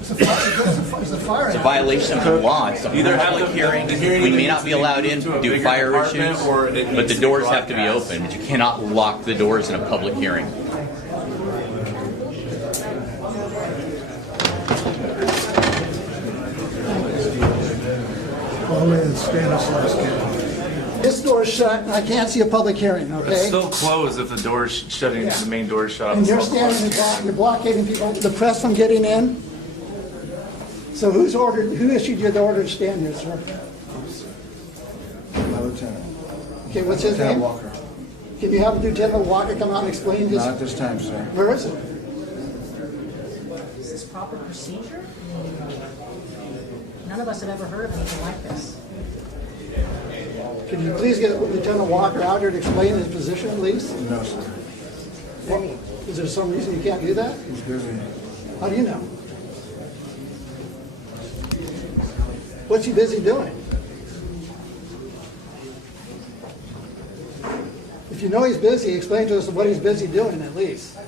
It's a fire. It's a violation of the law. It's a public hearing. We may not be allowed in to do fire issues, but the doors have to be open. But you cannot lock the doors in a public hearing. This door is shut, and I can't see a public hearing, okay? It's still closed if the door's shutting, the main door's shut. And you're standing in the back, you're blockading people, the press from getting in? So who issued you the order to stand here, sir? My lieutenant. Okay, what's his name? Walker. Can you have Lieutenant Walker come out and explain this? Not at this time, sir. Where is it? Is this proper procedure? None of us have ever heard of anything like this. Can you please get Lieutenant Walker out here to explain his position, at least? No, sir. Is there some reason you can't do that? He's busy. How do you know? What's he busy doing? If you know he's busy, explain to us what he's busy doing at least.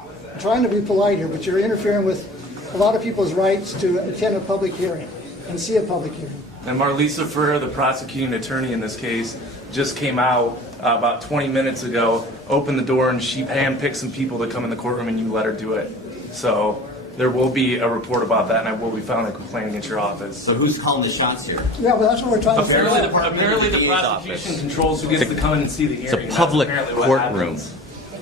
I'm trying to be polite here, but you're interfering with a lot of people's rights to attend a public hearing and see a public hearing. And Marlisa Ferrer, the prosecuting attorney in this case, just came out about 20 minutes ago, opened the door, and she handpicked some people to come in the courtroom, and you let her do it. So there will be a report about that, and I will be filing a complaint against your office. So who's calling the shots here? Yeah, but that's what we're trying to figure out. Apparently the prosecution controls who gets to come in and see the hearing. It's a public That's apparently what courtroom. happens.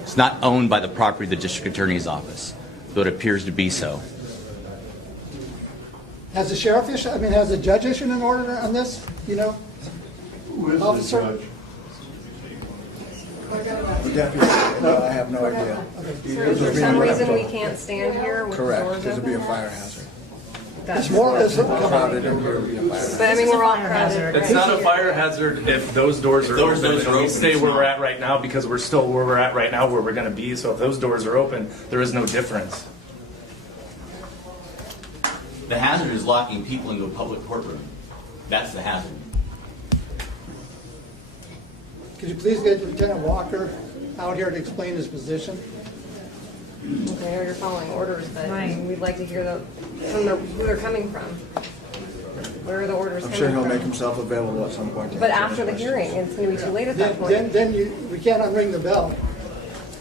It's not owned by the property of the district attorney's office, though it appears to be so. Has the sheriff issued, has the judge issued an order on this, you know? Who is Officer? the judge? The deputy, I have no idea. So is there some reason we can't stand here with the Correct, doors because it'd be a open? fire hazard. It's more, it's, Crowded in here would be a fire hazard. But I mean, we're all crowded. It's not a fire hazard if those doors are those open. doors are And we open, stay it's where not. we're at right now because we're still where we're at right now where we're going to be. So if those doors are open, there is no difference. The hazard is locking people into a public courtroom. That's the hazard. could you please get Lieutenant Walker out here to explain his position? I know you're following orders, but Right. we'd like to hear who they're coming from. Where are the orders I'm coming sure he'll from? make himself available at some point. to But answer after the any hearing, questions. it's going to be too late at that point. Then we can't unring the bell.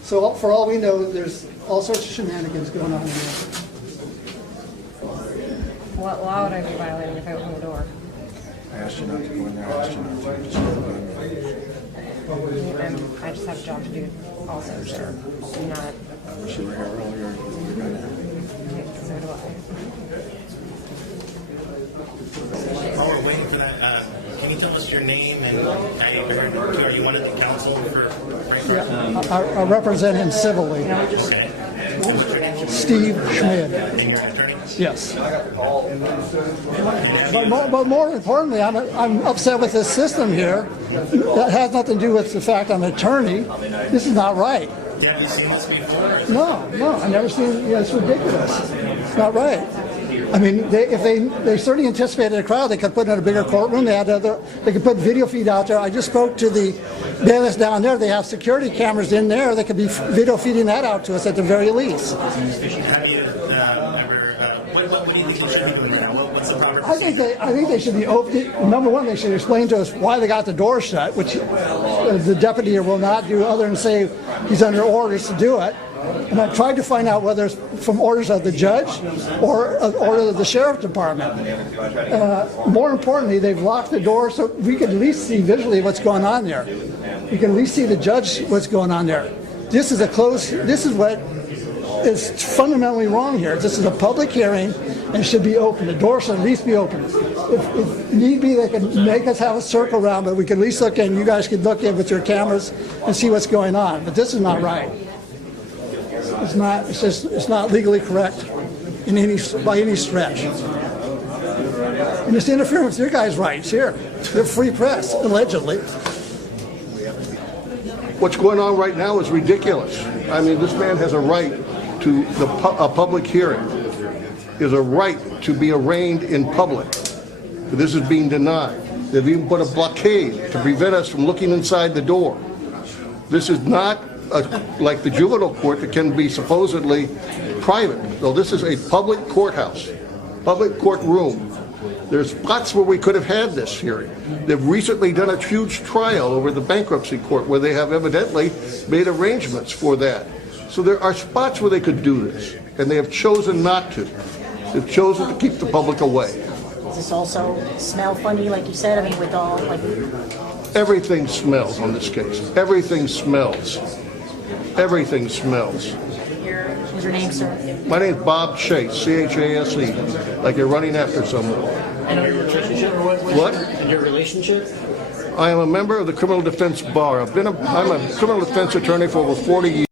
So for all we know, there's all sorts of shenanigans going on here. What law would I be violating if I open the door? I asked you not to go in there, I asked you not to. Just go in there. I just have a job to do also, sir. I'm not, Wish you were here earlier. You're gonna- so do I. While we're waiting for that, can you tell us your name and are you one of the counsel for? I represent him civilly. Okay. Steve Schmid. And you're an attorney? Yes. But more importantly, I'm upset with this system here. That has nothing to do with the fact I'm an attorney. This is not right. Have you seen this before? No, I've never seen. It's ridiculous. It's not right. I mean, if they certainly anticipated a crowd, they could put in a bigger courtroom. They could put video feed out there. I just spoke to the bailiffs down there. They have security cameras in there. They could be video feeding that out to us at the very least. Have you ever, what do you think you should be doing now? What's the proper I think they should be open. Number one, they should explain to us why they got the door shut, which the deputy here will not do, other than say he's under orders to do it. And I tried to find out whether it's from orders of the judge or order of the sheriff department. More importantly, they've locked the door so we can at least see visually what's going on there. We can at least see the judge what's going on there. This is what is fundamentally wrong here. This is a public hearing and it should be open. The door should at least be open. If need be, they can make us have a circle around, but we can at least look in. You guys can look in with your cameras and see what's going on. But this is not right. It's not legally correct by any stretch. And it's interfering with your guys' rights here. They're free press, allegedly. What's going on right now is ridiculous. I mean, this man has a right to a public hearing. He has a right to be arraigned in public. But this is being denied. They've even put a blockade to prevent us from looking inside the door. This is not like the juvenile court that can be supposedly private. So this is a public courthouse, public courtroom. There's spots where we could have had this hearing. They've recently done a huge trial over the bankruptcy court where they have evidently made arrangements for that. So there are spots where they could do this, and they have chosen not to. They've chosen to keep the public away. Does this also smell funny, like you said? I mean, with all, like, Everything smells on this case. Everything smells. Everything smells. what's your name, sir? My name's Bob Chase, C-H-A-S-E, like you're running after someone. And your relationship? What? And your relationship? I am a member of the criminal defense bar. I'm a criminal defense attorney for over 40 years.